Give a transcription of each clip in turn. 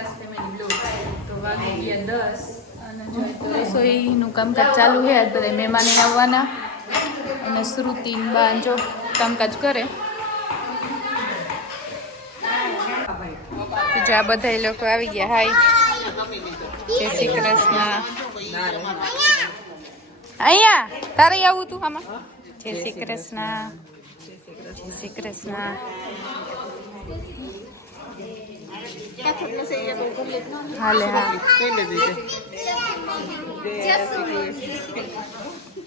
ખાસ family blog. તો વાગી ગયા 10 અને જોઈએ તો રસોઈનું કામકાજ ચાલુ છે. આજ બધા મહેમાને આવવાના અને શ્રુતિ બાંજો કામકાજ કરે. જો આ બધા લોકો આવી ગયા. હાય, જય શ્રી કૃષ્ણ. અહીંયા તારે આવું તું આમાં. જય શ્રી કૃષ્ણ. જય શ્રી કૃષ્ણ. હાલે હા.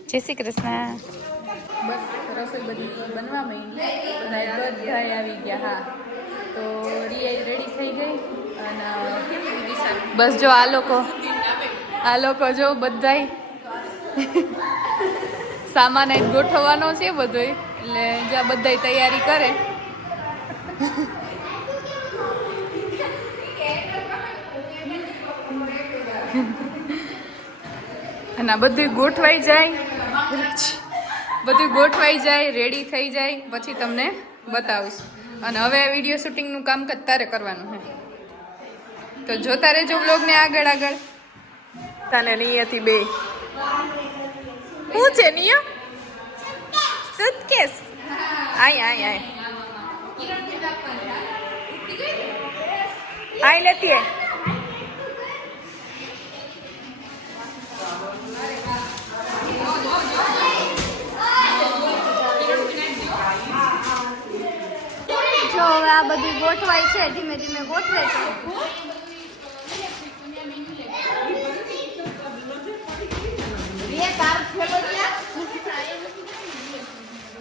જય શ્રી કૃષ્ણ. બસ રસોઈ બધી બનવા માંડી અને બધા આવી ગયા. હા, તો રિયા રેડી થઈ ગઈ અને બસ જો આ લોકો જો બધાય સામાન ગોઠવવાનો છે બધો, એટલે જ્યાં બધાય તૈયારી કરે. અને બધું ગોઠવાઈ જાય, રેડી થઈ જાય પછી તમને બતાવીશ. અને હવે વિડીયો શૂટિંગનું કામ તારે કરવાનું છે, તો જોતા રહેજો બ્લોગને આગળ. તને નિયતિ બે શું છે નિય? સુટકેસ. આય લેતી હે. જો હવે આ બધું ગોઠવાય છે, ધીમે ધીમે ગોઠવે છે.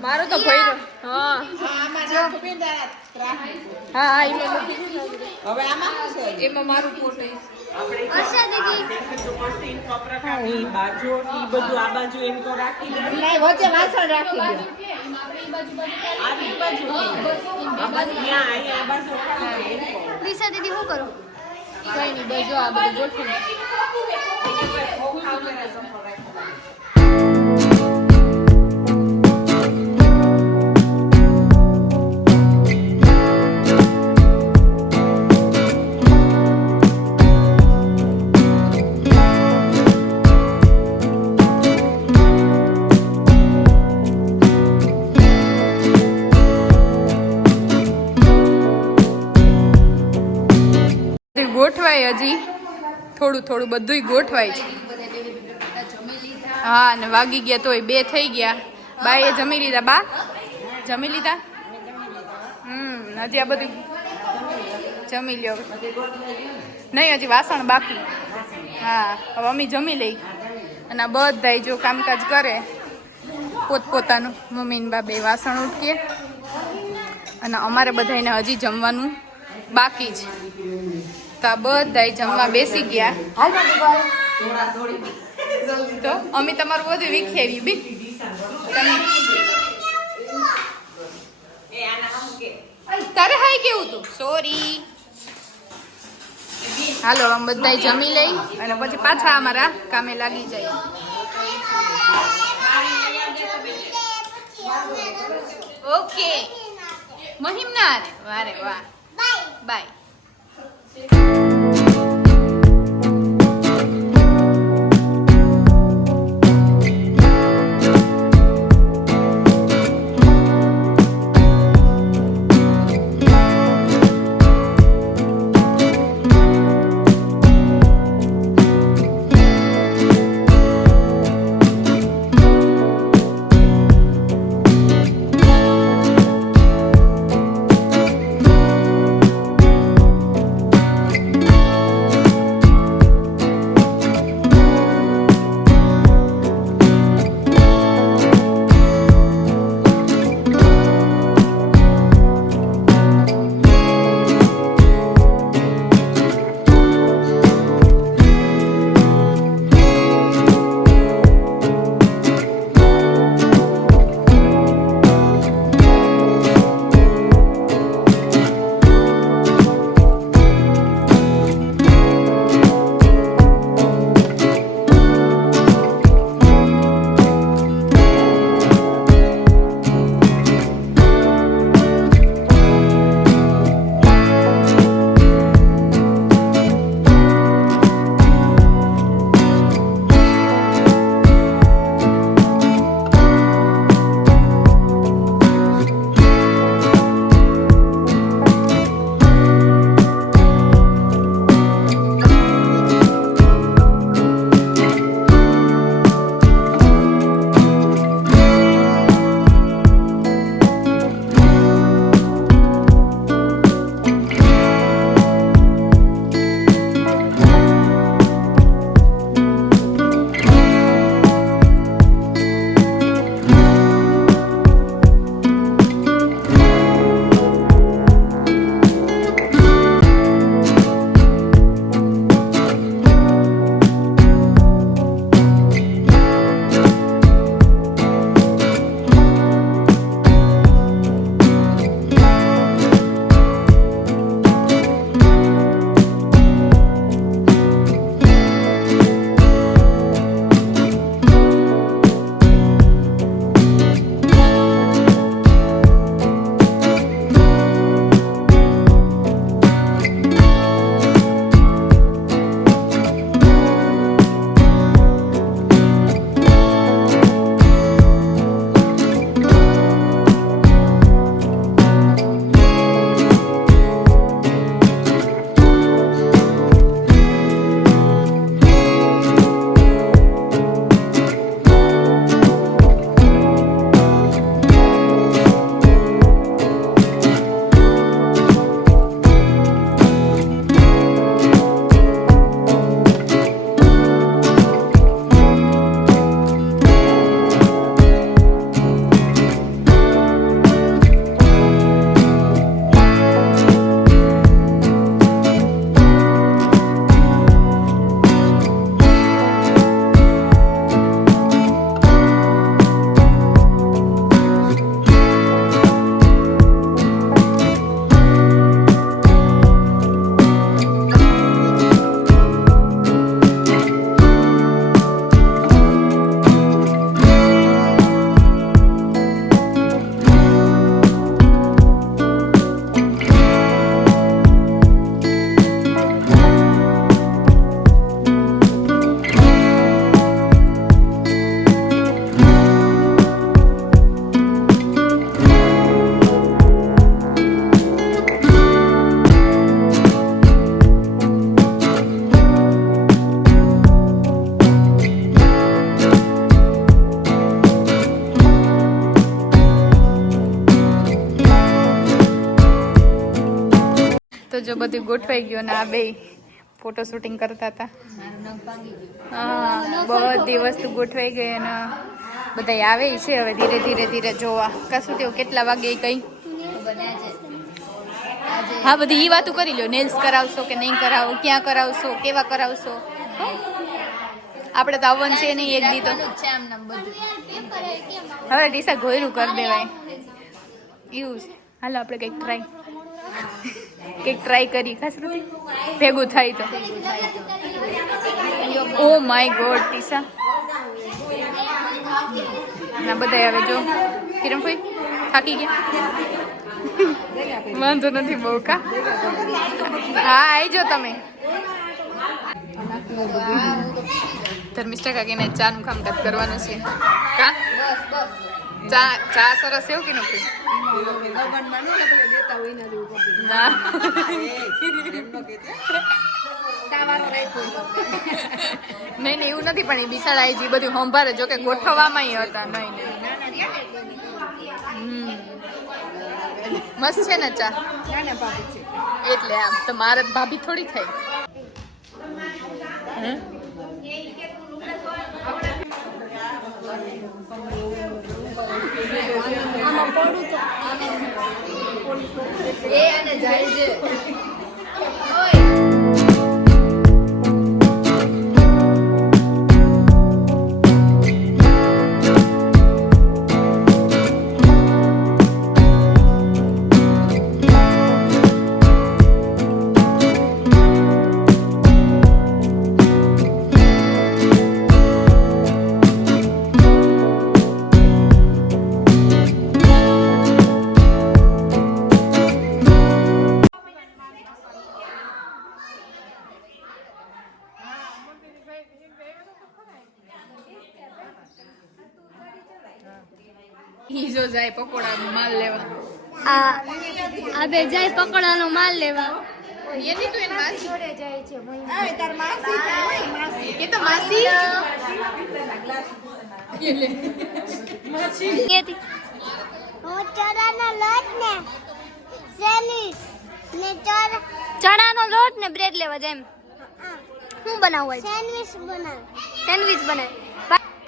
મારો તો ભઈરો. હા હવે આમાં એમાં મારું ફોટો અચ્છા દીદી બાજુ ઈ બધું આ બાજુ એમ તો રાખી દે. નહીં, વચ્ચે વાસણ રાખી દો. આ બાજુ આ બાજુ ત્યાં અહીંયા આ બાજુ રાખી દે. દિશા દીદી શું કરું? કઈ નહીં, બસ જો આ બધું ગોઠવી. ગોઠવાય હજી થોડું બધું ગોઠવાય છે. હા, ને વાગી ગયા તોય 2 થઈ ગયા. બાએ જમી લીધા. બા જમી લીધા. હજી આ બધું જમી લ્યો. નહીં, હજી વાસણ બાકી. હા, હવે અમે જમી લઈ. અને બધા જો કામકાજ કરે પોતપોતાનું. મમ્મી ને બાબે વાસણ ઉઠીએ અને અમારે બધાને હજી જમવાનું બાકી છે. તો આ બધા જમવા બેસી ગયા. તો અમે તમારું બધું વિખેવી બી. તારે હાય કેવું તું? સોરી. હાલો, આમ બધા જમી લઈ અને પછી પાછા અમારા કામે લાગી જાય. ઓકે મહિમના વારે વાહ. બાય. તો જો બધું ગોઠવાઈ ગયું ને આ બે ફોટો શૂટિંગ કરતા હતા. હા બધી વસ્તુ ગોઠવાઈ ગઈ અને બધા આવે છે હવે ધીરે ધીરે જોવા. કશું તેવું કેટલા વાગે કઈ હા બધી એ વાતો કરી લો. નેલ્સ કરાવશો કે નહીં કરાવો, ક્યાં કરાવશો, કેવા કરાવશો. આપણે તો આવવાનું છે નહીં એક દી તો. હવે ડીસા ઘોયરું કરી દેવાય એવું છે. હાલો આપણે કંઈક ટ્રાય કરી ખાસ નથી ભેગું થાય તો. ઓ માય ગોડ ટીસા ના બધા આવે જો. કિરણભાઈ થાકી ગયા વાંધો નથી બહુ કા. હા આવજો તમે. ધર્મિષ્ઠા કાકીને ચાનું કામકાજ કરવાનું છે કા. ચા સરસ એવું કે નથી નહીં એવું નથી પણ એ બિસાડાઈ બધું સંભાળે જો કે ગોઠવવામાં હતા. નહીં મસ્ત છે ને ચા એટલે આમ તો મારે ભાભી થોડી થાય. ઈજો જાય પકોડા માલ લેવા. આ બે જાય પકોડાનો માલ લેવા. એની તો એની માસી જોડે જાય છે. હા તાર માસી હોય માસી કે તો માસી ચણાનો લોટ ને બ્રેડ લેવા જાય. એમ શું બનાવવું હોય? સેન્ડવિચ બનાવ.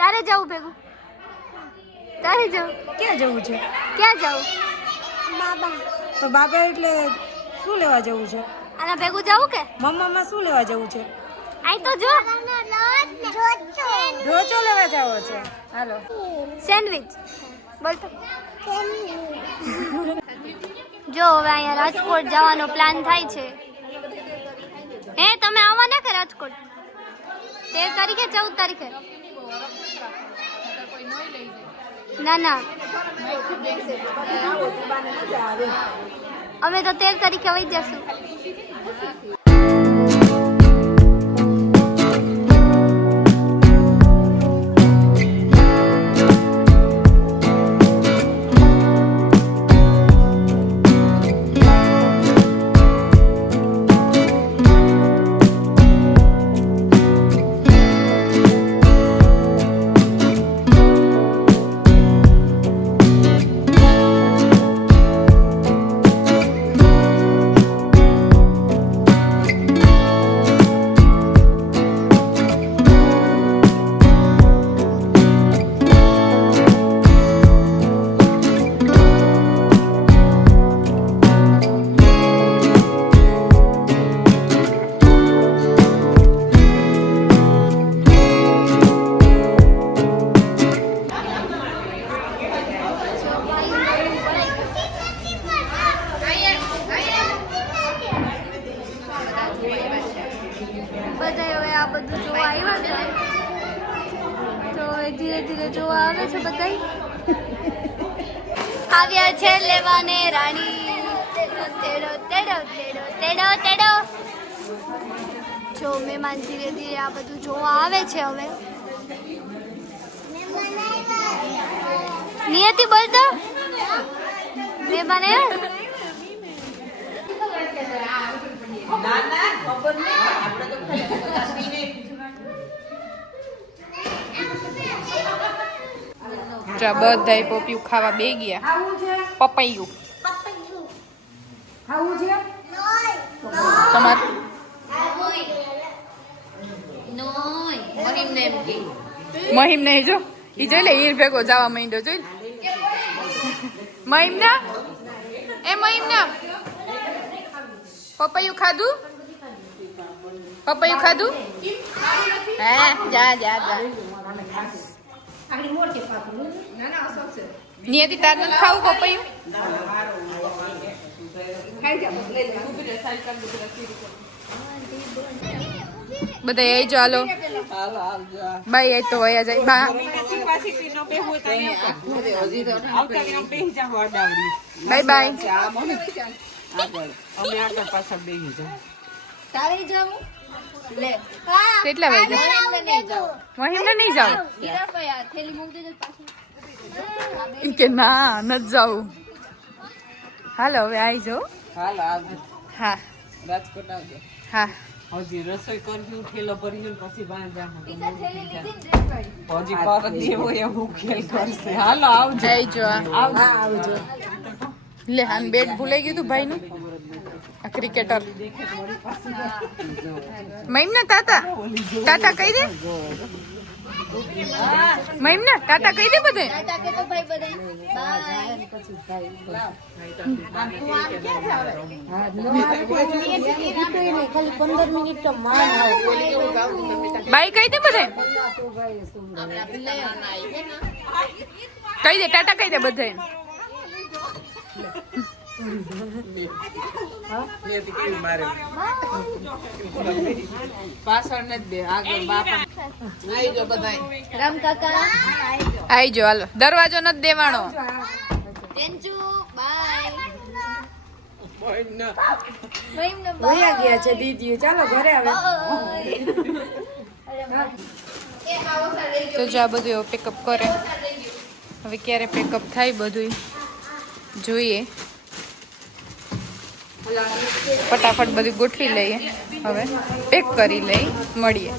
તારે જવું ભેગું? તારે જવું? ક્યાં જવું છે? ક્યાં જવું? તો બાબા એટલે શું લેવા જવું છે? આના ભેગું જવું કે મમ્મામાં શું લેવા જવું છે? આઈ તો જો ઢોચો લેવા જવો છે. હાલો સેન્ડવિચ બોલ તો. જો હવે અહીંયા રાજકોટ જવાનો પ્લાન થાય છે. હે તમે આવવાના કે રાજકોટ 13 તારીખે 14 તારીખે? ના ના અમે તો 13 તારીખે વહી જશું. બધા હવે આ બધું જોવા આવ્યા છે તો હવે ધીરે ધીરે જોવા આવે છે બધા. આવ્યા છે લેવાને રાણી. તેડો તેડો તેડો તેડો તેડો. જો મહેમાન ધીરે ધીરે આ બધું જોવા આવે છે. હવે નિયતિ બોલતો મહેમાન આવ્યા. બધા પોપિયું ખાવા બે ગયા. પપૈયું ખાવું છે તમારે મહિમ નહીં જો ઈ જોઈ લે ઈર ભેગો જવા માંડ્યો જોઈ લે. મહિમ ના એ મહિમ ના પપૈયું ખાધું હે જા જા જા નિયતિ તાર નથી ખાવું પપૈયું બધા એ જો હાલો બાઈ એ તો વયા જાય બા બાય બાય તારે જવું લે કેટલા વાગ્યા મહિમને નહીં જાવ હીરા પયા થેલી મૂકી દેજો પાછી એમ કે ના નથી જાવું હાલો હવે આવી જાઓ હાલો આવજો હા રાજકોટ આવજો હા હજી રસોઈ કરશું ઠેલો ભર્યું પછી બાંધા પીસા થેલી લીધી ને ડ્રેસ વાળી હજી પર દેવો એવું ખેલ કરશે હાલો આવજો આવી જો આવજો લે હાન બેટ ભૂલાઈ ગયું તું ભાઈ નું આ ક્રિકેટર મહિમના ટાટા કહી દે મહિમના ટાટા કહી દે બધે ટાટા કે તો ભાઈ બધાય બાય બાય કહી દે બધે કહી દે ટાટા કહી દે બધે પાછળ નથી દે આગળ બાપા રામ કાકા આઈ જો હાલો દરવાજો નથી દેવાનો તેંજુ બાય મહિમને વયા ગયા છે દીદીઓ ચાલો ઘરે આવે તો જો આ બધું પેકઅપ કરે હવે ક્યારે પેકઅપ થાય બધું જોઈએ ફટાફટ બધું ગોઠવી લઈએ હવે પેક કરી લઈ મળીએ